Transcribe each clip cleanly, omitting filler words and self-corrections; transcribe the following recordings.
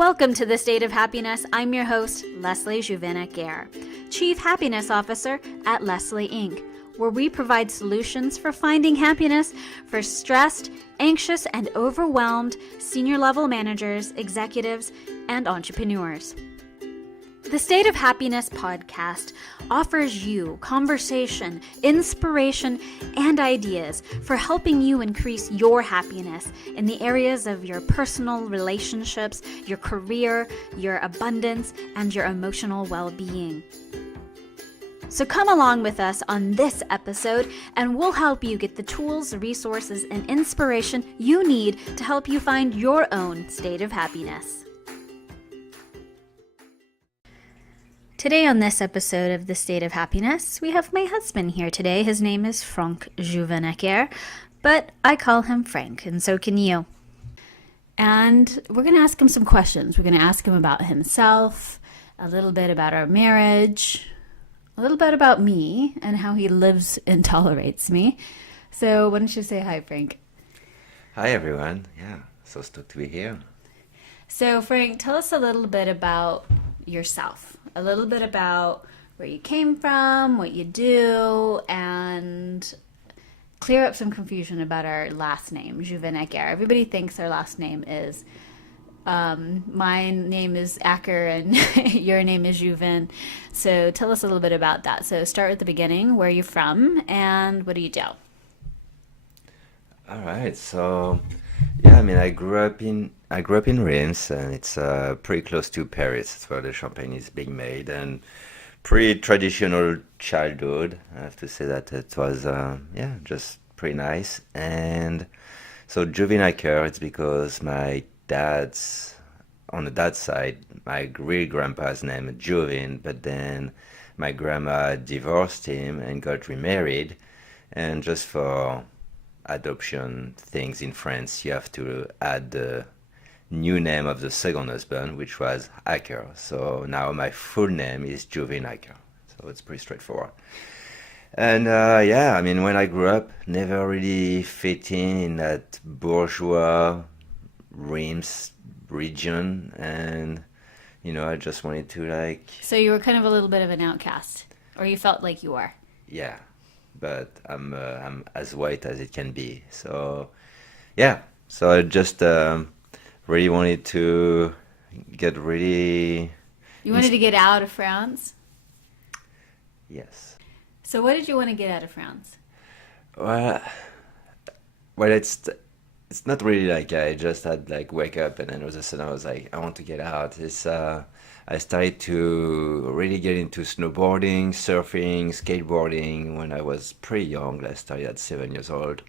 Welcome to the State of Happiness. I'm your host, Leslie Juvin-Acker, Chief Happiness Officer at Leslie Inc., where we provide solutions for finding happiness for stressed, anxious, and overwhelmed senior-level managers, executives, and entrepreneurs. The State of Happiness podcast offers you conversation, inspiration, and ideas for helping you increase your happiness in the areas of your personal relationships, your career, your abundance, and your emotional well-being. So come along with us on this episode, and we'll help you get the tools, resources, and inspiration you need to help you find your own state of happiness. Today on this episode of The State of Happiness, we have my husband here today. His name is Frank Juvin-Acker, but I call him Frank, and so can you. And we're going to ask him some questions. We're going to ask him about himself, a little bit about our marriage, a little bit about me and how he lives and tolerates me. So why don't you say hi, Frank? Hi, everyone. Yeah, so stoked to be here. So, Frank, tell us a little bit about yourself. A little bit about where you came from, what you do, and clear up some confusion about our last name, Juvin-Acker. Everybody thinks our last name is, my name is Acker and your name is Juvin. So tell us a little bit about that. So start at the beginning. Where are you from and what do you do? All right. So, yeah, I grew up in Reims, and it's pretty close to Paris. It's where the champagne is being made, and pretty traditional childhood. I have to say that it was, just pretty nice. And so Juvin-Acker, it's because on the dad's side, my great-grandpa's name is Juvin, but then my grandma divorced him and got remarried, and just for adoption things in France, you have to add the new name of the second husband, which was Acker. So now my full name is Juvin-Acker. So it's pretty straightforward. And when I grew up, never really fit in that bourgeois Reims region. And, I just wanted to So you were kind of a little bit of an outcast, or you felt like you were. Yeah, but I'm as white as it can be. So, yeah. So I just really wanted to get really... You wanted to get out of France? Yes. So what did you want to get out of France? Well, it's not really like I just had wake up and then all of a sudden I was like, I want to get out. I started to really get into snowboarding, surfing, skateboarding when I was pretty young. I started at 7 years old,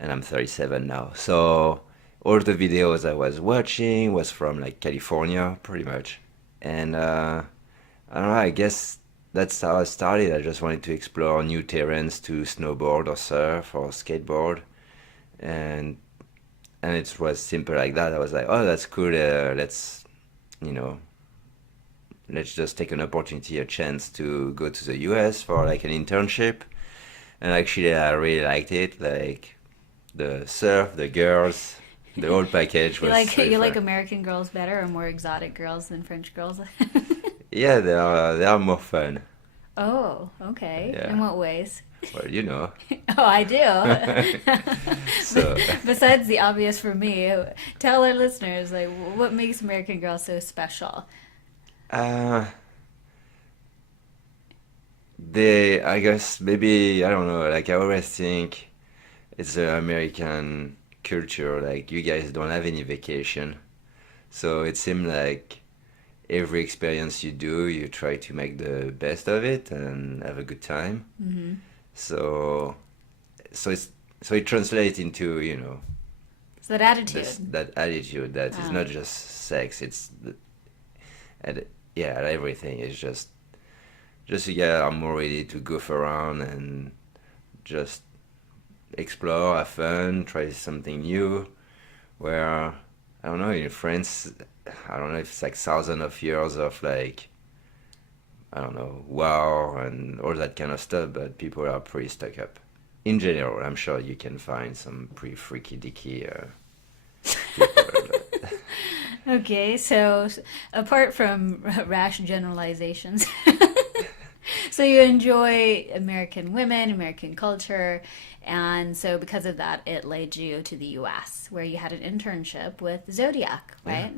and I'm 37 now. So all the videos I was watching was from California, pretty much. And I don't know, I guess that's how I started. I just wanted to explore new terrains to snowboard or surf or skateboard. And it was simple like that. I was like, oh, that's cool. Let's just take an opportunity, a chance to go to the US for an internship. And actually, I really liked it. The surf, the girls, the whole package was. You like American girls better, or more exotic girls than French girls? Yeah, they are more fun. Oh, okay. Yeah. In what ways? Well, you know. Oh, I do. So. Besides the obvious for me, tell our listeners what makes American girls so special. I guess maybe I don't know. I always think it's the American culture. You guys don't have any vacation, so it seems like every experience you do, you try to make the best of it and have a good time. Mm-hmm. So it translates into So that attitude. That attitude that is not just sex. It's everything is just I'm more ready to goof around and just explore, have fun, try something new. Where I don't know, in France, I don't know if it's thousands of years of I don't know, war and all that kind of stuff, but people are pretty stuck up. In general, I'm sure you can find some pretty freaky dicky people. Okay, so apart from rash generalizations, so you enjoy American women, American culture, and so because of that, it led you to the US, where you had an internship with Zodiac, Yeah. right?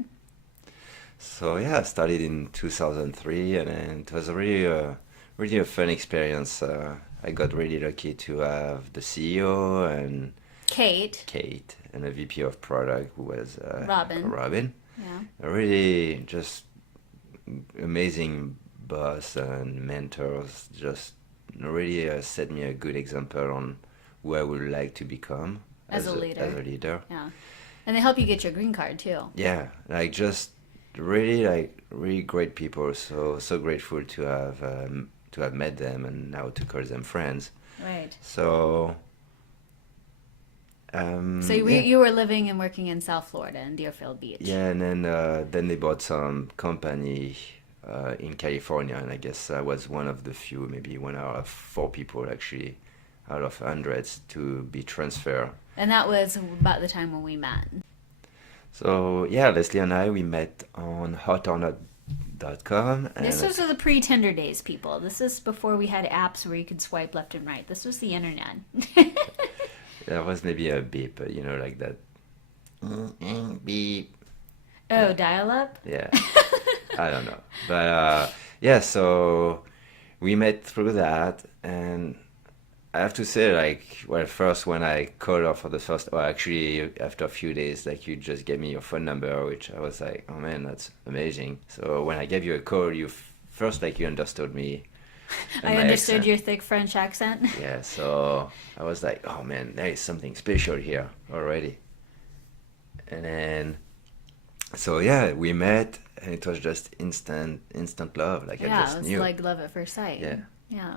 So yeah, I started in 2003, and then it was a really a fun experience. I got really lucky to have the CEO and Kate, Kate and a VP of product who was Robin, Robin. yeah. A really just amazing boss and mentors. Just really set me a good example on who I would like to become As a leader. As a leader. Yeah. And they help you get your green card too. Yeah, just really great people. So grateful to have met them and now to call them friends. Right. So So you were living and working in South Florida in Deerfield Beach. yeah, and then they bought some company in California, and I guess I was one of the few, maybe one out of 4 people actually, out of hundreds to be transferred. And that was about the time when we met. So yeah, Leslie and I, we met on hotornot.com. This was the pre-Tinder days, people. This is before we had apps where you could swipe left and right. This was the internet. There was maybe a beep, like that. Beep. Oh, dial-up? Yeah. I don't know. But yeah, so we met through that, and I have to say, first when I called her for the first, or actually after a few days, you just gave me your phone number, which I was like, oh man, that's amazing. So when I gave you a call, first, you understood me. I understood your thick French accent. Yeah, so I was like, oh man, there is something special here already. And then, so yeah, we met, and it was just instant love. I just it was knew. like love at first sight. Yeah. Yeah.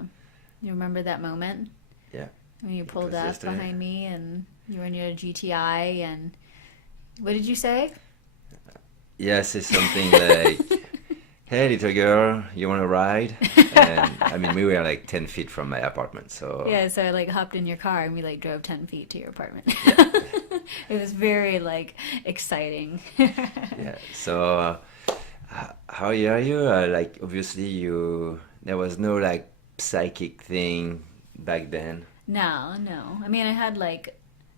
You remember that moment? Yeah. When you pulled was up yesterday. behind me and you were in your GTI and what did you say? Yeah, say something like, hey, little girl, you want to ride? And we were 10 feet from my apartment, so... Yeah, so I hopped in your car and we drove 10 feet to your apartment. Yeah. It was very exciting. Yeah, so how are you? Obviously there was no psychic thing back then. No. I had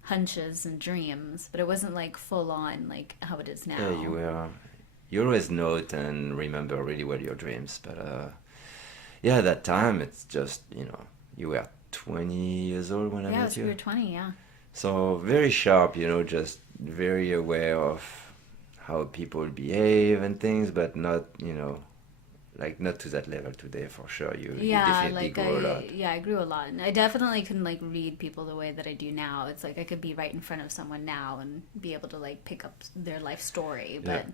hunches and dreams, but it wasn't full on how it is now. Yeah, you always note and remember really well your dreams, but yeah, at that time it's just, you were 20 years old when I met you. Yeah, we were 20, yeah. So very sharp, just very aware of how people behave and things, but not, not to that level today for sure. You definitely grew a lot. Yeah, I grew a lot. And I definitely couldn't read people the way that I do now. It's I could be right in front of someone now and be able to pick up their life story. But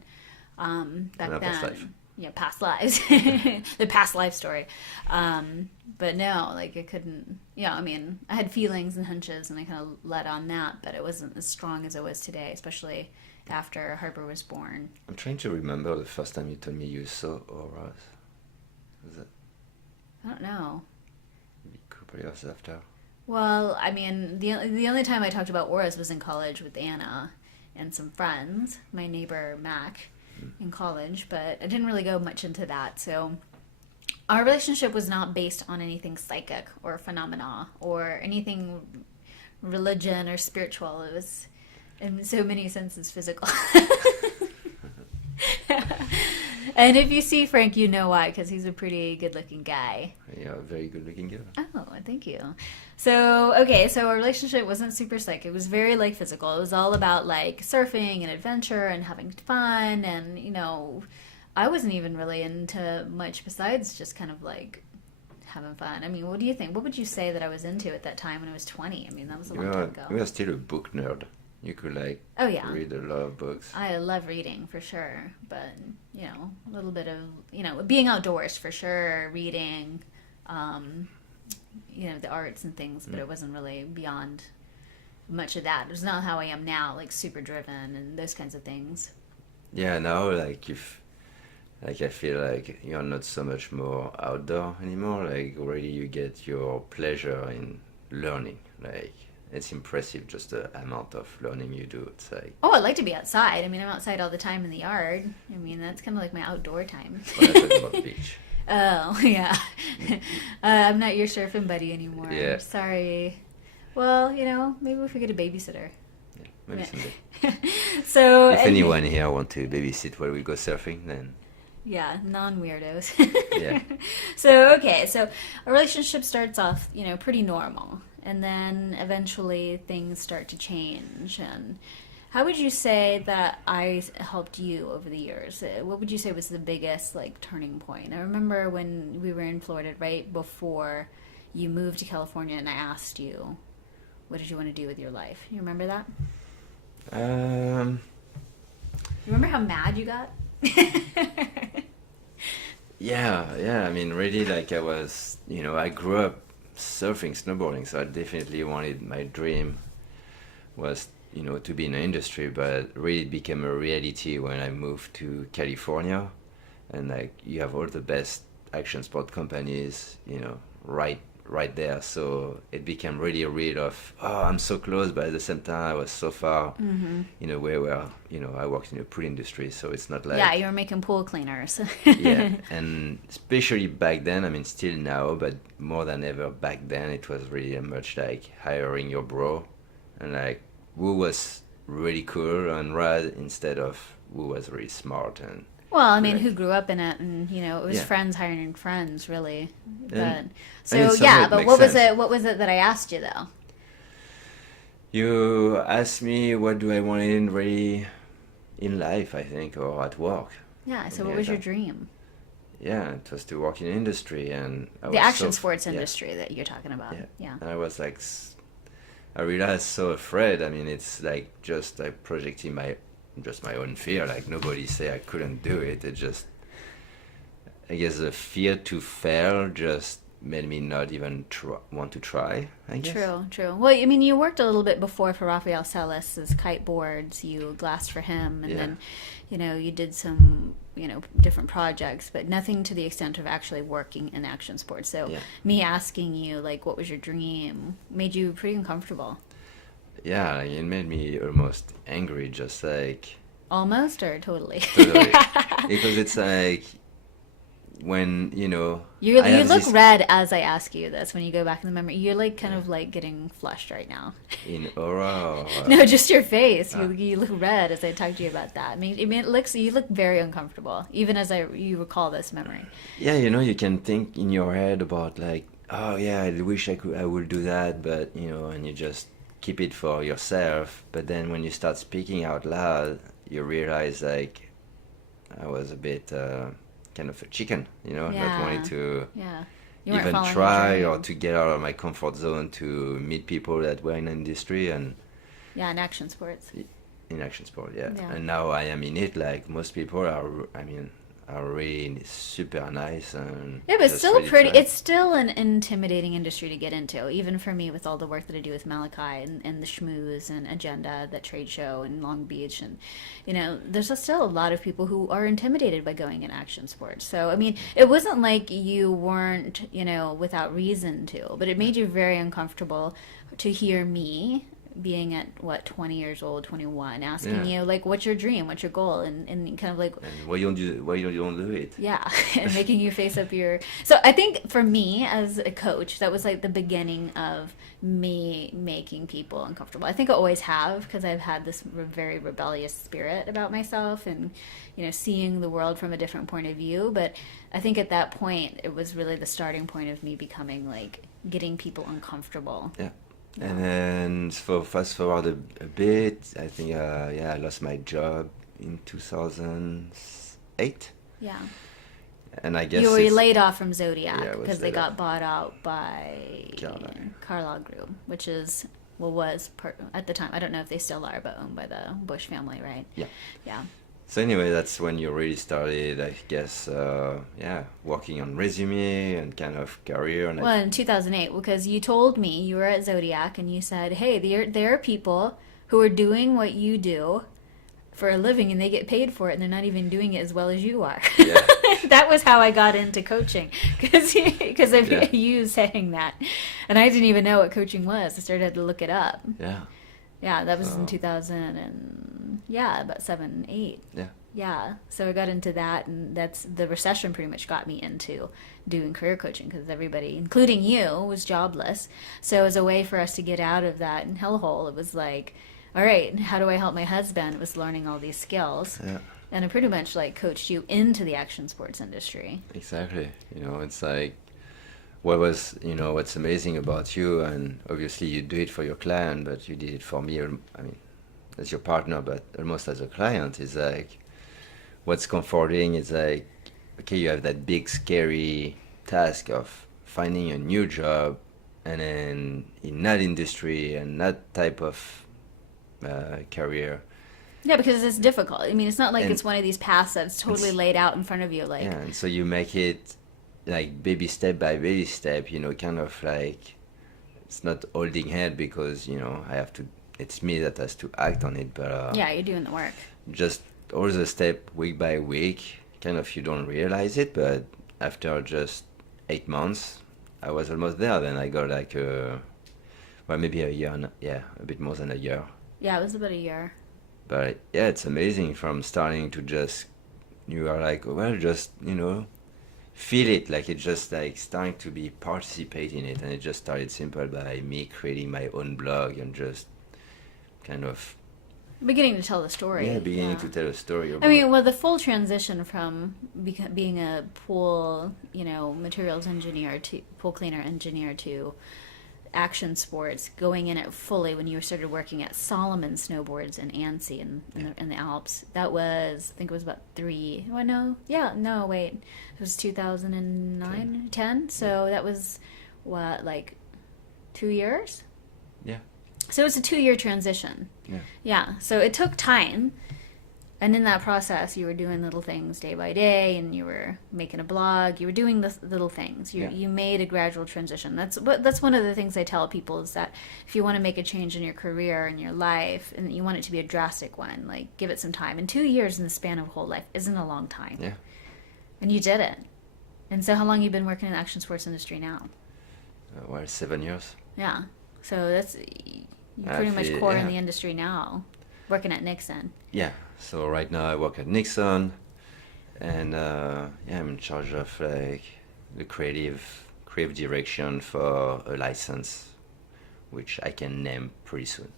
back then, past life. Yeah, past lives, the past life story. But no, I couldn't. Yeah, I had feelings and hunches, and I kind of let on that, but it wasn't as strong as it was today, especially after Harper was born. I'm trying to remember the first time you told me you saw auras. Was it I don't know. maybe a couple of years after? Well, the only time I talked about auras was in college with Anna and some friends, my neighbor Mac, in college, but I didn't really go much into that. So our relationship was not based on anything psychic or phenomena or anything religion or spiritual. It was in so many senses physical. And if you see Frank, you know why, because he's a pretty good-looking guy. Yeah, a very good-looking girl. Oh, thank you. So, okay, so our relationship wasn't super psychic. It was very, physical. It was all about, surfing and adventure and having fun. And, I wasn't even really into much besides just kind of, having fun. What do you think? What would you say that I was into at that time when I was 20? That was a long time ago. You were still a book nerd. You could, oh, yeah. read a lot of books. I love reading, for sure. But, a little bit of, being outdoors, for sure, reading, the arts and things, but it wasn't really beyond much of that. It was not how I am now, super driven and those kinds of things. Yeah, now, I feel you're not so much more outdoor anymore. Already you get your pleasure in learning, it's impressive just the amount of learning you do. It's like, Oh, I like to be outside. I mean, I'm outside all the time in the yard. I mean, that's kind of like my outdoor time. well, I'm talking about the beach. Oh, yeah. I'm not your surfing buddy anymore. Yeah. Sorry. Well, maybe if we get a babysitter. Yeah, maybe someday. So, If anyone here want to babysit while we go surfing, then yeah, non-weirdos. yeah. So, okay, so a relationship starts off, pretty normal. And then eventually things start to change. And how would you say that I helped you over the years? What would you say was the biggest, turning point? I remember when we were in Florida right before you moved to California, and I asked you, what did you want to do with your life? You remember that? Um, You remember how mad you got? yeah. I mean, really, I was, I grew up surfing, snowboarding, so I definitely wanted, my dream was, to be in the industry, but really it became a reality when I moved to California, and you have all the best action sport companies, right there. So it became really a real of, oh, I'm so close, but at the same time I was so far in a way where, I worked in the pool industry, so it's not like... Yeah, you were making pool cleaners. Yeah, and especially back then, I mean, still now, but more than ever back then, it was really much like hiring your bro, and who was really cool and rad instead of who was really smart. And well, I mean, who grew up in it, and it was friends hiring friends, really. But so yeah, but what was it? What was it that I asked you though? You asked me what do I want in life, I think, or at work. Yeah. So what was your dream? Yeah, it was to work in industry, and the action sports industry that you're talking about. Yeah. And I was I realized so afraid. I mean, it's just projecting my own fear. Nobody say I couldn't do it. It just, I guess, the fear to fail just made me not even want to try, I guess. True. Well, I mean, you worked a little bit before for Rafael Celis' kiteboards. You glassed for him, and then, you did some, different projects, but nothing to the extent of actually working in action sports. So me asking you, what was your dream, made you pretty uncomfortable. Yeah, it made me almost angry, just Almost or totally? Totally. Because it's when, you look red as I ask you this, when you go back in the memory. You're kind of getting flushed right now. In aura? No, just your face. You look red as I talk to you about that. I mean, you look very uncomfortable, even as you recall this memory. Yeah, you can think in your head about oh yeah, I wish I would do that, but, and you just keep it for yourself. But then when you start speaking out loud, you realize I was a bit kind of a chicken, not wanting to even try or to get out of my comfort zone to meet people that were in the industry and in action sports. In action sport, yeah. And now I am in it. Most people are really super nice and but it's still it's still an intimidating industry to get into, even for me, with all the work that I do with Malachi and the Schmooze and Agenda, that trade show in Long Beach, and there's still a lot of people who are intimidated by going in action sports. So I mean, it wasn't like you weren't without reason to, but it made you very uncomfortable to hear me being at 20 years old, 21, asking you what's your dream, what's your goal, and kind of and why you don't do it, and making you face up your... So I think for me as a coach, that was the beginning of me making people uncomfortable. I think I always have, because I've had this very rebellious spirit about myself, and seeing the world from a different point of view. But I think at that point it was really the starting point of me becoming getting people uncomfortable. And then, fast forward a bit, I think, I lost my job in 2008. Yeah. And I guess you were laid off from Zodiac because they got bought out by Carlyle Group, which was at the time. I don't know if they still are, but owned by the Bush family, right? Yeah. Yeah. So anyway, that's when you really started, I guess, working on resume and kind of career. And in 2008, because you told me you were at Zodiac and you said, hey, there are people who are doing what you do for a living and they get paid for it and they're not even doing it as well as you are. Yeah. That was how I got into coaching because of you saying that. And I didn't even know what coaching was. I started to look it up. Yeah. Yeah, that was in 2000 and about 7, 8. Yeah. Yeah, so I got into that, and that's the recession pretty much got me into doing career coaching because everybody, including you, was jobless. So as a way for us to get out of that hellhole, it was like, all right, how do I help my husband? It was learning all these skills. Yeah. And I pretty much like coached you into the action sports industry. Exactly. It's like what's amazing about you, and obviously you do it for your client, but you did it for me, I mean, as your partner, but almost as a client, is like, what's comforting is like, okay, you have that big scary task of finding a new job, and then in that industry and that type of career. Yeah, because it's difficult. I mean, it's not like And it's one of these paths that's totally laid out in front of you. Like, yeah, and so you make it like baby step by baby step, kind of like, it's not holding head because, it's me that has to act on it, but yeah, you're doing the work. just all the step week by week, kind of you don't realize it, but after just 8 months, I was almost there. Then I got like maybe a year, a bit more than a year. Yeah, it was about a year. But yeah, it's amazing from starting to just, you are like, well, just, feel it, like it's just like starting to be participate in it. And it just started simple by me creating my own blog and just kind of Beginning to tell the story. Yeah, beginning to tell a story about. I mean, well, the full transition from being a pool, materials engineer to pool cleaner engineer to action sports, going in it fully when you started working at Solomon Snowboards in Annecy in the Alps. That was, I think it was about 3. Well, no, wait, it was 2009, 10. So that was what, like 2 years? Yeah. So it's a 2-year transition. Yeah. Yeah. So it took time. And in that process, you were doing little things day by day, and you were making a blog. You were doing the little things. You made a gradual transition. That's one of the things I tell people is that if you want to make a change in your career and your life, and you want it to be a drastic one, like give it some time. And 2 years in the span of a whole life isn't a long time. Yeah. And you did it. And so how long have you been working in the action sports industry now? 7 years. Yeah. So that's... You're pretty much core in the industry now, working at Nixon. Yeah, so right now I work at Nixon, and I'm in charge of like the creative direction for a license, which I can name pretty soon,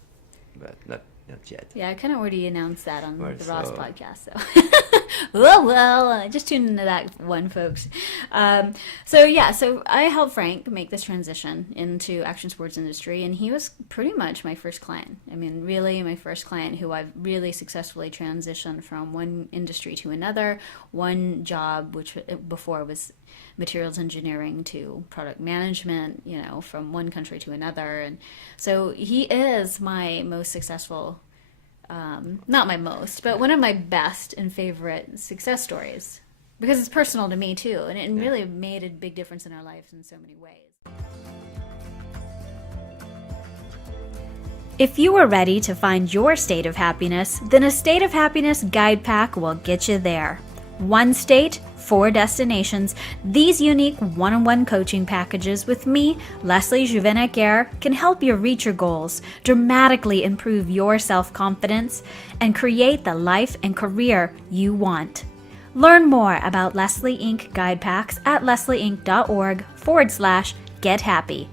but not yet. Yeah, I kind of already announced that on the Ross podcast, so. Just tune into that one, folks. So I helped Frank make this transition into action sports industry, and he was pretty much my first client. I mean, really my first client who I've really successfully transitioned from one industry to another, one job, which before was materials engineering, to product management, from one country to another. And so he is my most successful, not my most, but one of my best and favorite success stories, because it's personal to me too, and it really made a big difference in our lives in so many ways. If you are ready to find your state of happiness, then a State of Happiness guide pack will get you there. 1 state, 4 destinations. These unique one-on-one coaching packages with me, Leslie Juvin-Acker, can help you reach your goals, dramatically improve your self-confidence, and create the life and career you want. Learn more about Leslie Inc. guide packs at leslieinc.org/get happy.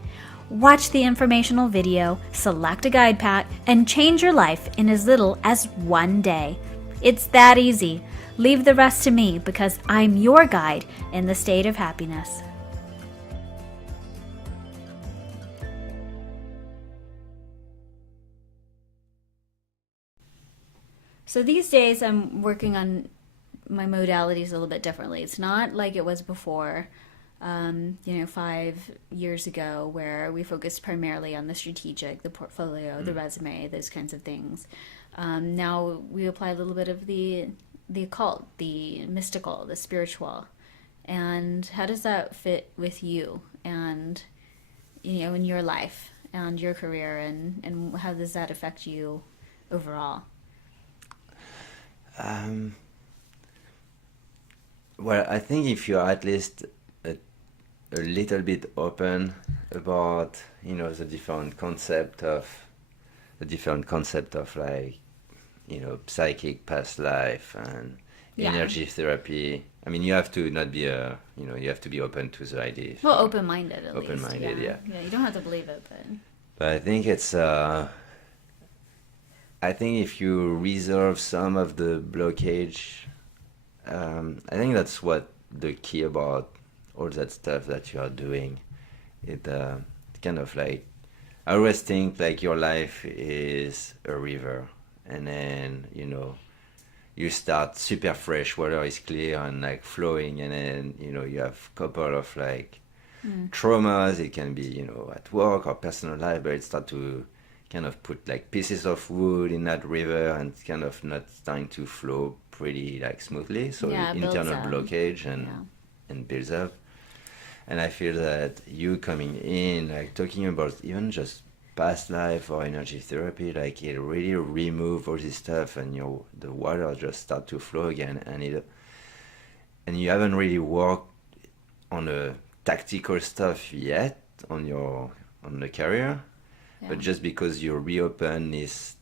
Watch the informational video, select a guide pack, and change your life in as little as 1 day. It's that easy. Leave the rest to me, because I'm your guide in the state of happiness. So these days I'm working on my modalities a little bit differently. It's not like it was before, 5 years ago, where we focused primarily on the strategic, the portfolio, the resume, those kinds of things. Now we apply a little bit of the occult, the mystical, the spiritual. And how does that fit with you and, in your life and your career, and how does that affect you overall? Um, well, I think if you're at least a little bit open about, the different concept of like, psychic past life and Yeah. energy therapy. I mean, you have to not be you have to be open to the idea. Well, open-minded at least. Open-minded, yeah. Yeah, you don't have to believe it, but... But I think I think if you resolve some of the blockage, I think that's what the key about all that stuff that you are doing. It kind of like, I always think like your life is a river, and then you start super fresh, water is clear and like flowing, and then you have couple of like traumas. It can be at work or personal life, but it start to kind of put like pieces of wood in that river, and it's kind of not starting to flow pretty like smoothly. So Yeah, it builds internal up. blockage and builds up. And I feel that you coming in, like talking about even just past life or energy therapy, like it really remove all this stuff, and the water just start to flow again, and you haven't really worked on the tactical stuff yet on the career, but just because you reopen this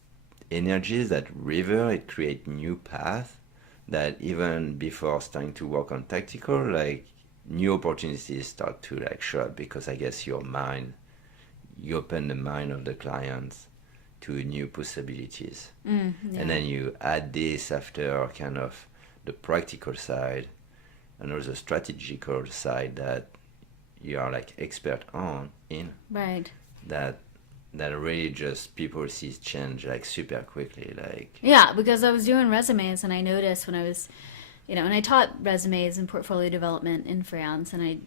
energies, that river, it create new path that even before starting to work on tactical, like new opportunities start to like show up, because I guess you open the mind of the clients to new possibilities. And then you add this after kind of the practical side and also the strategical side that you are like expert in. Right. That really just people see change like super quickly. Like, Yeah, because I was doing resumes, and I noticed when I was, and I taught resumes and portfolio development in France, and I,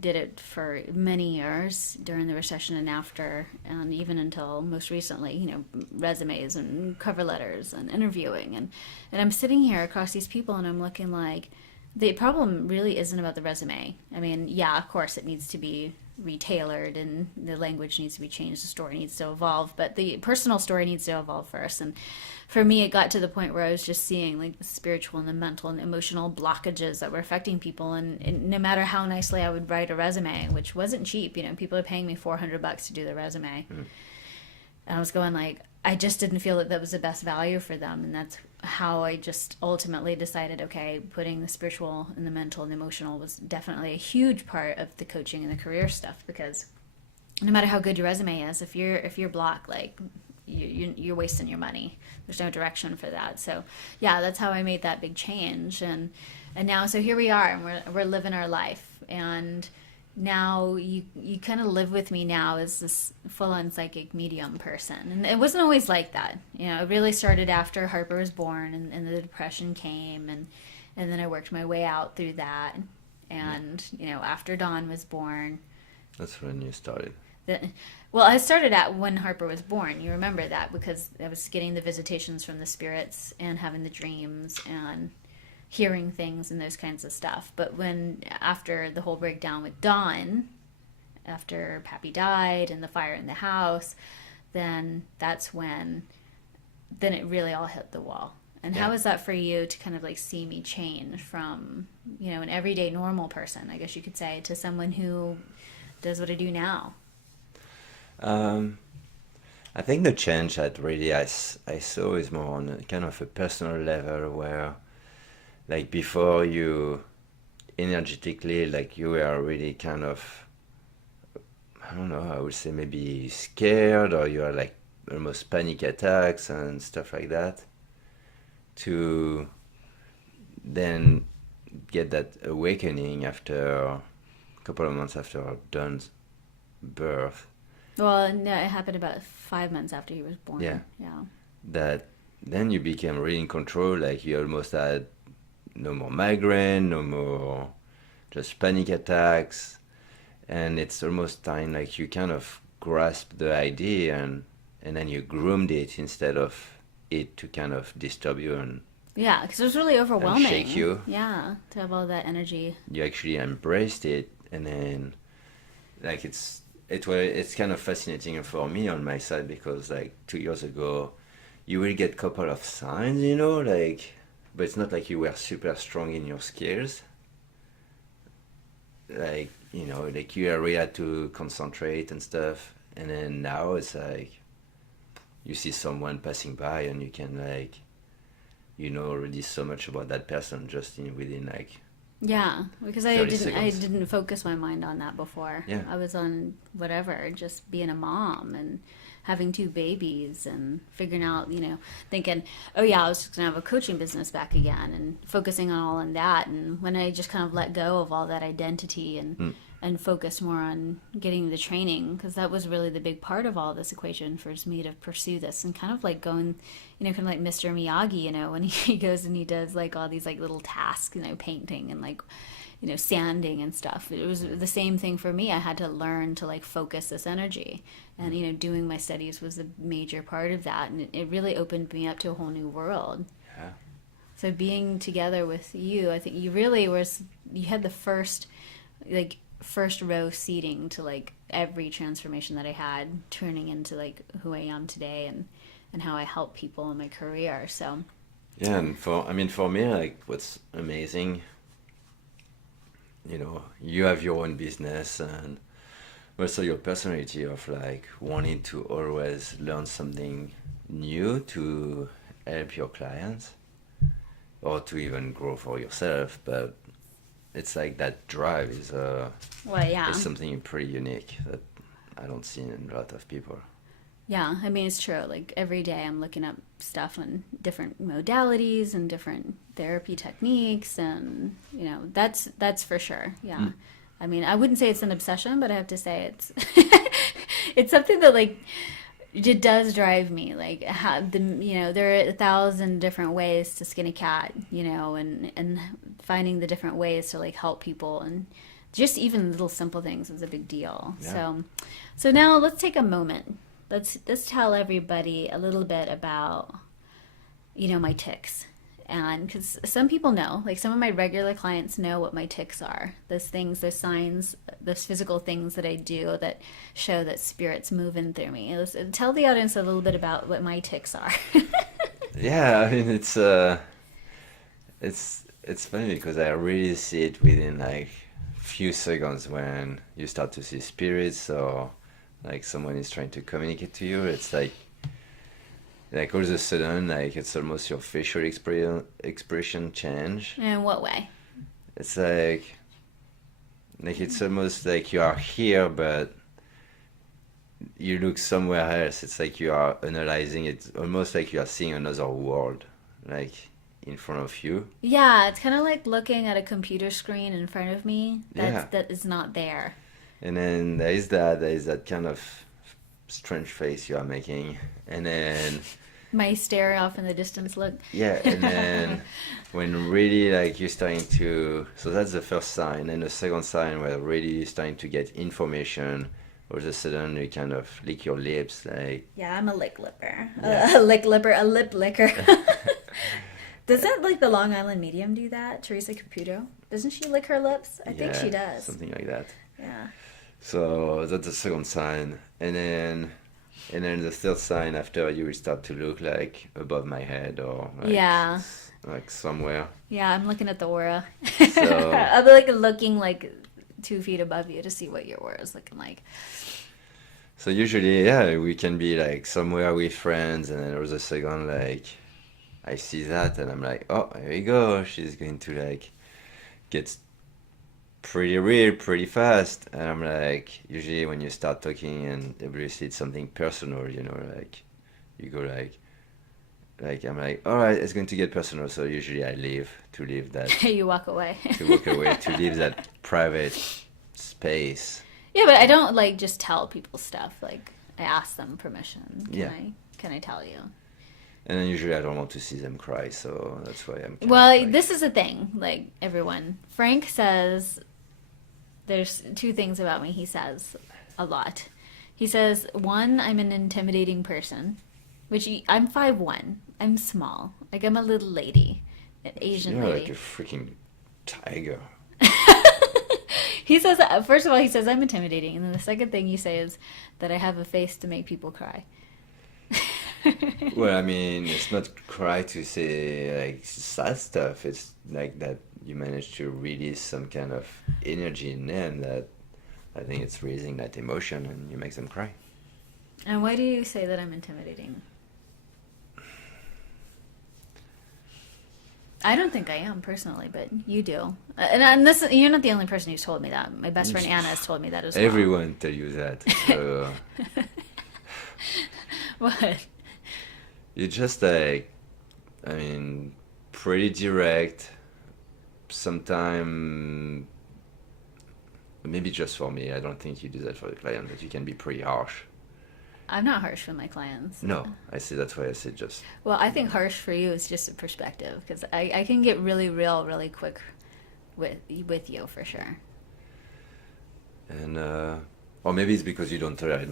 did it for many years during the recession and after, and even until most recently, resumes and cover letters and interviewing. And I'm sitting here across these people, and I'm looking like, the problem really isn't about the resume. I mean, yeah, of course it needs to be retailored and the language needs to be changed, the story needs to evolve, but the personal story needs to evolve first. And for me, it got to the point where I was just seeing like the spiritual and the mental and emotional blockages that were affecting people. And no matter how nicely I would write a resume, which wasn't cheap, people are paying me $400 to do the resume. And I was going like, I just didn't feel that was the best value for them. And that's how I just ultimately decided, okay, putting the spiritual and the mental and the emotional was definitely a huge part of the coaching and the career stuff, because no matter how good your resume is, if you're blocked, like you're wasting your money. There's no direction for that. So yeah, that's how I made that big change. And now, so here we are, and we're living our life. And now you kind of live with me now as this full-on psychic medium person. And it wasn't always like that. It really started after Harper was born, and the depression came, and then I worked my way out through that. And, after Dawn was born. that's when you started. Well, I started at when Harper was born. You remember that, because I was getting the visitations from the spirits and having the dreams and hearing things and those kinds of stuff. But after the whole breakdown with Dawn, after Pappy died and the fire in the house, then that's when it really all hit the wall. And how was that for you to kind of like see me change from, an everyday normal person, I guess you could say, to someone who does what I do now? I think the change that really I saw is more on a kind of a personal level, where like before you energetically, like you were really kind of, I don't know, I would say maybe scared, or you are like almost panic attacks and stuff like that, to then get that awakening after a couple of months after Dawn's birth. Well, no, it happened about 5 months after he was born. Yeah. Yeah. That then you became really in control, like you almost had no more migraine, no more just panic attacks, and it's almost time like you kind of grasp the idea, and then you groomed it instead of it to kind of disturb you and Yeah, because it was really overwhelming. shake you. Yeah, to have all that energy. You actually embraced it, and then like it's kind of fascinating for me on my side, because like 2 years ago you will get couple of signs, like but it's not like you were super strong in your skills. Like, you know, like you really had to concentrate and stuff. And then now it's like you see someone passing by and you can like, you know already so much about that person just within like Yeah, because I 30 didn't seconds. focus my mind on that before. Yeah. I was on whatever, just being a mom and having 2 babies and figuring out, you know, thinking, oh yeah, I was just gonna have a coaching business back again and focusing on all on that. And when I just kind of let go of all that identity and focused more on getting the training, because that was really the big part of all this equation for me to pursue this, and kind of like going, you know, kind of like Mr. Miyagi, you know, when he goes and he does like all these like little tasks, you know, painting and like, you know, sanding and stuff. It was the same thing for me. I had to learn to like focus this energy, and you know, doing my studies was a major part of that, and it really opened me up to a whole new world. Yeah. So being together with you, I think you really you had the first row seating to like every transformation that I had, turning into like who I am today and how I help people in my career. So Yeah, and for me, like what's amazing, you know, you have your own business and also your personality of like wanting to always learn something new to help your clients or to even grow for yourself. But it's like that drive is is something pretty unique that I don't see in a lot of people. yeah, I mean, it's true. Like every day I'm looking up stuff on different modalities and different therapy techniques, and you know, that's for sure. Yeah. I mean, I wouldn't say it's an obsession, but I have to say it's it's something that like it does drive me. Like how you know, there are 1,000 different ways to skin a cat, you know, and finding the different ways to like help people, and just even little simple things is a big deal. Yeah. So now let's take a moment. Let's tell everybody a little bit about, you know, my tics. And because some people know, like some of my regular clients know what my tics are. Those things, those signs, those physical things that I do that show that spirit's moving through me. Tell the audience a little bit about what my tics are. Yeah, I mean it's funny because I really see it within like few seconds when you start to see spirits or like someone is trying to communicate to you. It's like all of a sudden, like it's almost your facial expression change. In what way? It's like it's almost like you are here, but you look somewhere else. It's like you are analyzing it, almost like you are seeing another world, like in front of you. Yeah, it's kind of like looking at a computer screen in front of me that is not there. And then there is that kind of strange face you are making, and then My stare off in the distance look. yeah, and then when really like you're starting to, so that's the first sign, and the second sign where really you're starting to get information, all of a sudden you kind of lick your lips, like Yeah, I'm a lick lipper. Yeah. A lick lipper, a lip licker. Doesn't like the Long Island medium do that? Teresa Caputo? Doesn't she lick her lips? I think she does. something like that. Yeah. So that's the second sign, and then the third sign after you will start to look like above my head or like, Yeah. like somewhere. Yeah, I'm looking at the aura. So- I'll be like looking like 2 feet above you to see what your aura is looking like. So usually, yeah, we can be like somewhere with friends, and then all of a second, like I see that, and I'm like, oh, here we go. She's going to like get pretty real, pretty fast, and I'm like, usually when you start talking, and obviously it's something personal, you know, like you go like I'm like, all right, it's going to get personal. So usually I leave that, You walk away. to walk away, to leave that private space. Yeah, but I don't like just tell people stuff. Like I ask them permission. Yeah. Can I tell you? And then usually I don't want to see them cry, so that's why I'm kind Well, of like, this is the thing. Like everyone, Frank says there's 2 things about me. He says a lot. He says, 1, I'm an intimidating person, which I'm 5'1". I'm small. Like I'm a little lady, an Asian you're lady. like a freaking tiger. He says, first of all, he says I'm intimidating, and then the second thing you say is that I have a face to make people cry. Well, I mean, it's not cry to say like sad stuff. It's like that you manage to release some kind of energy in them that I think it's raising that emotion and you make them cry. And why do you say that I'm intimidating? I don't think I am personally, but you do. And this, you're not the only person who's told me that. My best friend Anna has told me that as well. Everyone tell you that. So What? you're just like, I mean, pretty direct. Sometimes, maybe just for me. I don't think you do that for the client, but you can be pretty harsh. I'm not harsh with my clients. No, I see. That's why I said just. Well, I think harsh for you is just a perspective, because I can get really real really quick with you for sure. And or maybe it's because you don't tolerate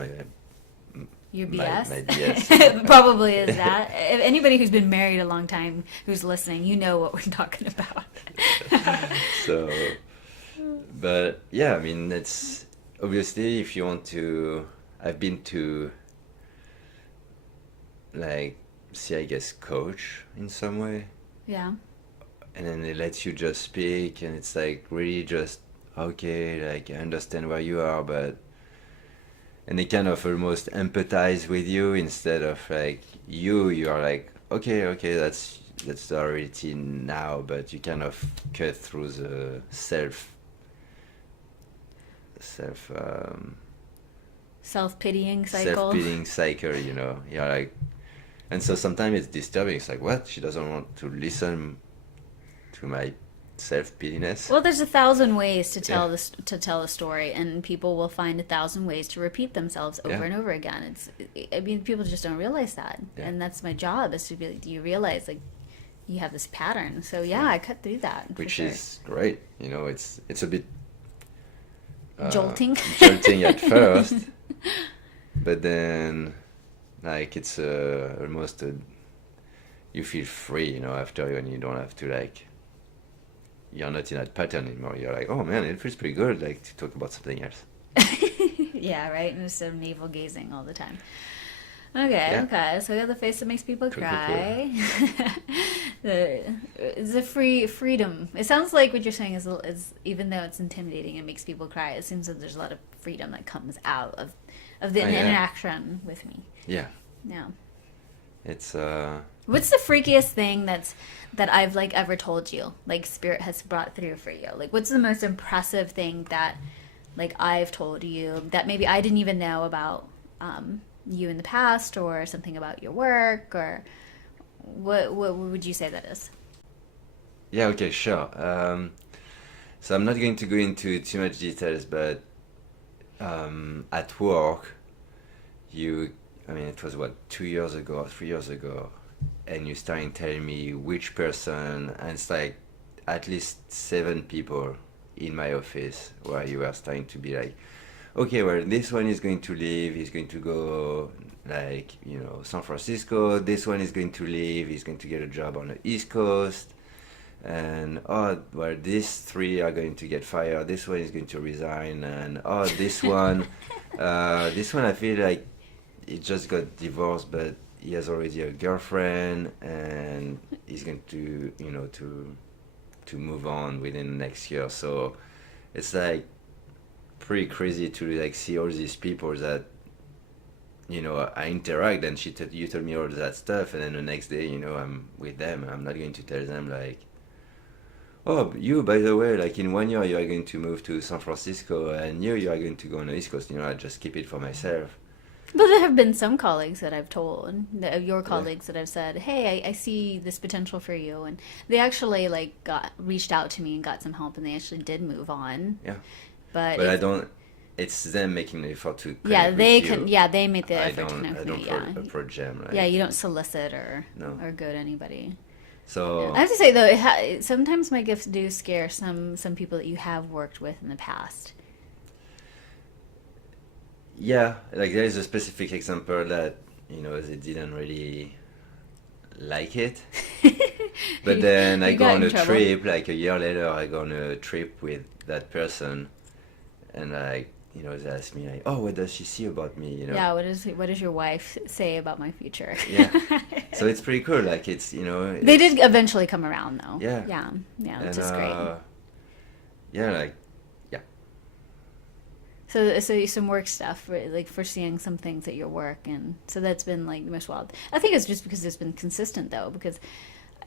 Your my BS? BS. Probably is that. If anybody who's been married a long time who's listening, you know what we're talking about. So, but yeah, I mean, it's obviously if you want to. I've been to like see, I guess, coach in some way, Yeah. and then they let you just speak, and it's like really just okay, like I understand where you are, but and they kind of almost empathize with you instead of like you are like okay, that's the reality now, but you kind of cut through the Self-pitying cycle. self-pitying cycle, you know. You're like, and so sometimes it's disturbing. It's like, what? She doesn't want to listen to my self-pityness. Well, there's 1,000 ways to tell Yeah. this to tell a story, and people will find 1,000 ways to repeat themselves over Yeah. and over again. I mean, people just don't realize that, Yeah. and that's my job is to be. Do you realize like you have this pattern? So yeah, I cut through that. For Which sure. is great. You know, it's a bit Jolting. jolting at first, but then like it's almost you feel free, you know, after when you don't have to like you're not in that pattern anymore. You're like, oh man, it feels pretty good, like to talk about something else. Yeah, right. Instead of navel gazing all the time. Okay, Yeah. okay. So we have the face that makes people Cool, cool, cry. The freedom. It sounds like what you're saying is even though it's intimidating and makes people cry, it seems that there's a lot of freedom that comes out of the Oh, yeah. interaction with me. Yeah, Yeah. it's What's the freakiest thing that I've like ever told you? Like spirit has brought through for you. Like what's the most impressive thing that like I've told you that maybe I didn't even know about you in the past, or something about your work, or what would you say that is? yeah, okay, sure. So I'm not going to go into too much details, but at work, I mean, it was what, 2 years ago or 3 years ago, and you starting telling me which person, and it's like at least 7 people in my office where you were starting to be like, okay, well, this one is going to leave, he's going to go, like, you know, San Francisco, this one is going to leave, he's going to get a job on the East Coast, and, oh, well, these 3 are going to get fired, this one is going to resign, and, oh, this one I feel like he just got divorced, but he has already a girlfriend, and he's going to, you know, to move on within the next year, so it's like, pretty crazy to like see all these people that, you know, I interact, and you tell me all that stuff, and then the next day, you know, I'm with them, and I'm not going to tell them like, oh, you, by the way, like in 1 year you are going to move to San Francisco, and you are going to go on the East Coast. You know, I just keep it for myself. But there have been some colleagues that I've told, your colleagues that I've said, hey, I see this potential for you, and they actually like reached out to me and got some help, and they actually did move on. Yeah. But I don't. It's them making the effort to connect yeah, they with can. you. Yeah, they made the I effort to don't. connect I with don't me. Yeah, approach them. Like, yeah, you don't solicit or go to anybody. So I have to say though, sometimes my gifts do scare some people that you have worked with in the past. yeah, like there is a specific example that, you know, they didn't really like it. But then I You go got on in a trouble. trip, like a year later, I go on a trip with that person, and like they ask me like, oh, what does she see about me, Yeah, what does your wife say about my future? Yeah. So it's pretty cool. Like it's, They did eventually come around though. Yeah. Yeah, which And is great. yeah, like, yeah. So some work stuff, right? Like foreseeing some things at your work, and so that's been like the most wild. I think it's just because it's been consistent though, because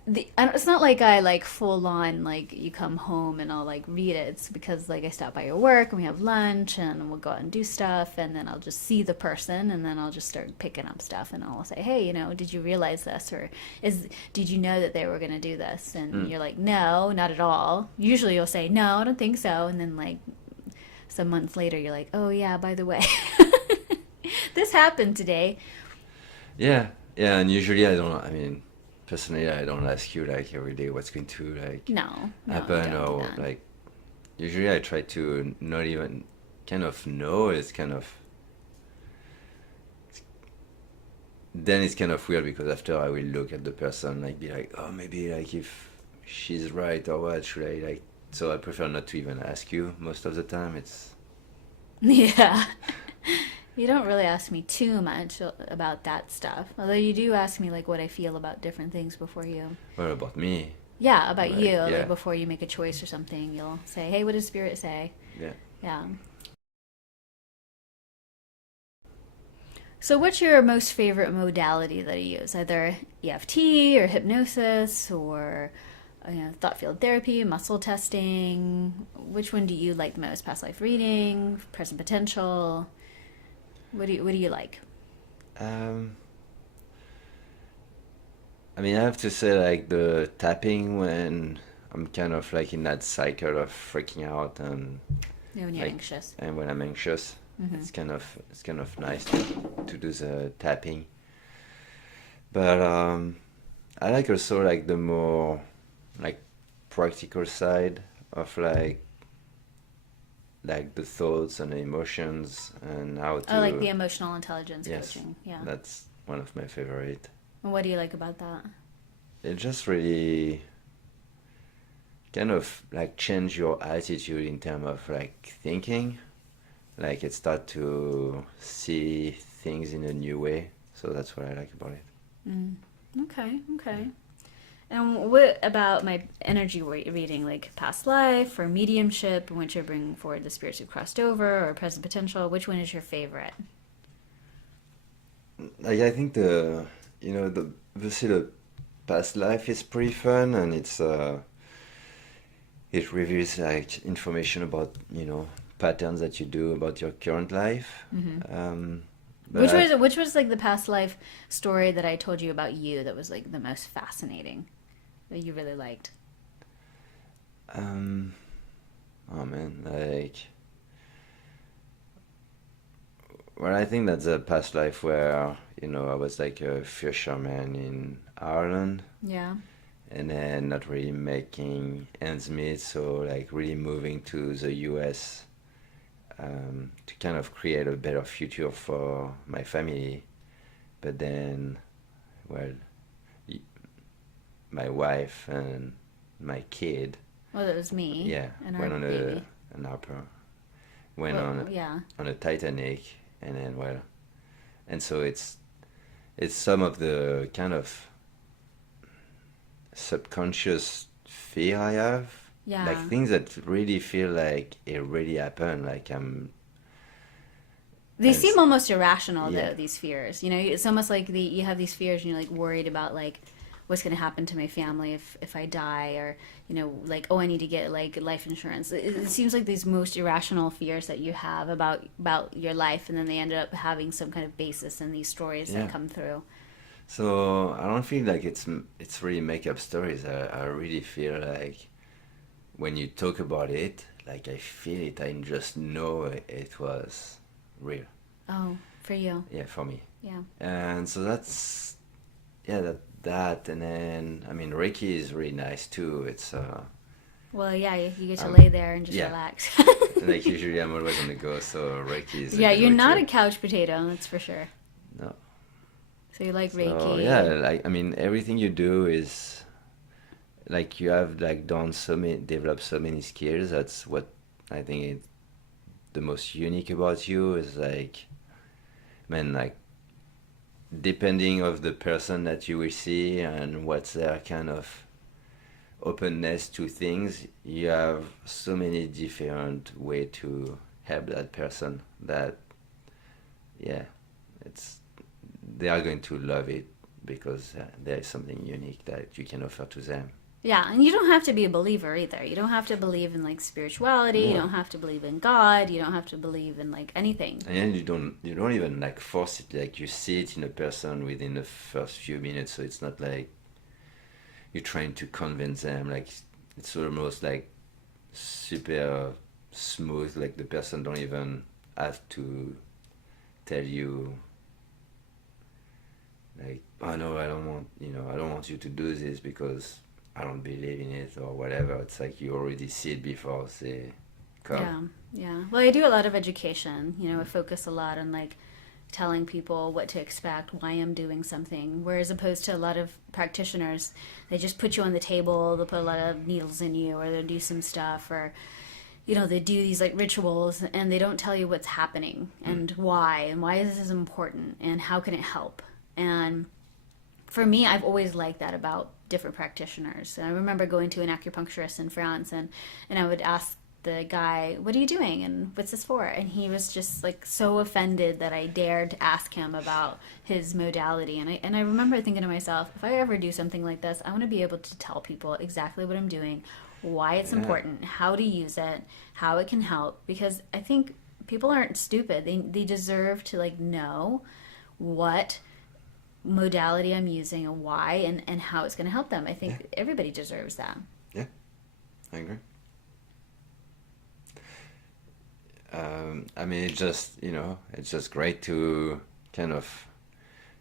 it's not like I like full on like you come home and I'll like read it. It's because like I stop by your work and we have lunch and we'll go out and do stuff, and then I'll just see the person, and then I'll just start picking up stuff, and I'll say, hey, did you realize this, or did you know that they were gonna do this? And you're like, no, not at all. Usually you'll say, no, I don't think so, and then like some months later you're like, oh yeah, by the way, this happened today. Yeah, and usually personally, I don't ask you like every day what's going to like No, happen, don't do or that. like usually I try to not even kind of know. It's kind of then it's kind of weird because after I will look at the person like be like, oh, maybe like if she's right or what should I like. So I prefer not to even ask you most of the time. It's Yeah. You don't really ask me too much about that stuff. Although you do ask me like what I feel about different things before you. well about me. Yeah, about Right, you. yeah. Like before you make a choice or something, you'll say, "Hey, what does spirit say?" Yeah. Yeah. So what's your most favorite modality that you use? Either EFT or hypnosis or thought field therapy, muscle testing. Which one do you like the most? Past life reading, present potential. What do you like? I have to say like the tapping when I'm kind of like in that cycle of freaking out and When you're like, anxious. and when I'm anxious, it's kind of nice to do the tapping. But I like also like the more like practical side of like the thoughts and the emotions and how to. Oh, like the emotional intelligence Yes, coaching. Yeah. that's one of my favorite. And what do you like about that? It just really kind of like change your attitude in terms of like thinking. Like it start to see things in a new way. So that's what I like about it. Okay. And what about my energy reading, like past life or mediumship, in which I bring forward the spirits who've crossed over, or present potential? Which one is your favorite? Like I think obviously the past life is pretty fun, and it reveals like information about patterns that you do about your current life. But Which was like the past life story that I told you about you that was like the most fascinating, that you really liked? oh man, like, well, I think that's a past life where I was like a fisherman in Ireland, Yeah. and then not really making ends meet, so like really moving to the US to kind of create a better future for my family. But then, well, my wife and my kid, Well, that was me. yeah, And our went on baby. an Harper, went Well, yeah. on a Titanic, and then and so it's some of the kind of subconscious fear I have. Yeah. Like things that really feel like it really happened. Like They and seem almost irrational, yeah. though, these fears. It's almost like you have these fears and you're like worried about like what's going to happen to my family if I die, or like, oh, I need to get like life insurance. It seems like these most irrational fears that you have about your life, and then they end up having some kind of basis in these stories Yeah. that come through. So I don't feel like it's really make up stories. I really feel like when you talk about it, like I feel it. I just know it was real. Oh, for you. Yeah, for me. Yeah. And so that's that and then Reiki is really nice too. It's Well, yeah, you get to lay there and just yeah. relax. like usually I'm always on the go, so Reiki is a Yeah, good you're way not to- a couch potato, that's for sure. No. So you like So Reiki. yeah, like everything you do is like you have like developed so many skills. That's what I think it the most unique about you is like, man, like depending of the person that you will see and what's their kind of openness to things, you have so many different way to help that person that, yeah, it's they are going to love it because there is something unique that you can offer to them. Yeah, and you don't have to be a believer either. You don't have to believe in like spirituality. You don't have to believe in God. You don't have to believe in like anything. And then you don't even like force it. Like you see it in a person within the first few minutes, so it's not like you're trying to convince them. Like it's almost like super smooth. Like the person don't even have to tell you like, oh no, I don't want you to do this because I don't believe in it or whatever. It's like you already see it before they come. Yeah. Well, I do a lot of education. I focus a lot on like telling people what to expect, why I'm doing something. Whereas opposed to a lot of practitioners, they just put you on the table, they'll put a lot of needles in you, or they'll do some stuff, or they do these like rituals, and they don't tell you what's happening and why this is important and how can it help. And for me, I've always liked that about different practitioners. And I remember going to an acupuncturist in France, and I would ask the guy, what are you doing and what's this for? And he was just like so offended that I dared to ask him about his modality. And I remember thinking to myself, if I ever do something like this, I want to be able to tell people exactly what I'm doing, why it's important, how to use it, how it can help. Because I think people aren't stupid. They deserve to like know what modality I'm using and why and how it's going to help them. I think everybody deserves that. Yeah, I agree. I mean, it's just great to kind of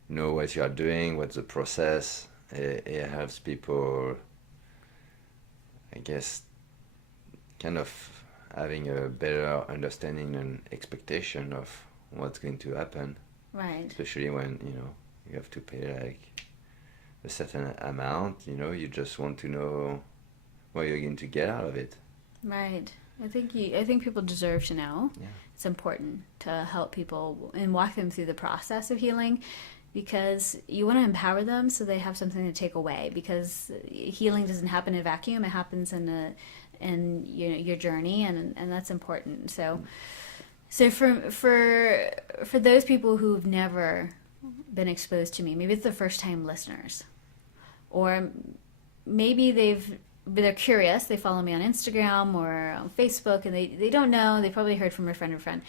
know what you are doing, what's the process. It helps people, I guess, kind of having a better understanding and expectation of what's going to happen. Right. Especially when, you have to pay like a certain amount, you just want to know what you're going to get out of it. Right. I think people deserve to know. Yeah. It's important to help people and walk them through the process of healing, because you want to empower them so they have something to take away, because healing doesn't happen in a vacuum. It happens in your journey, and that's important. So for those people who've never been exposed to me, maybe it's their first time listeners, or maybe they're curious, they follow me on Instagram or on Facebook, and they don't know, they probably heard from a friend or friend.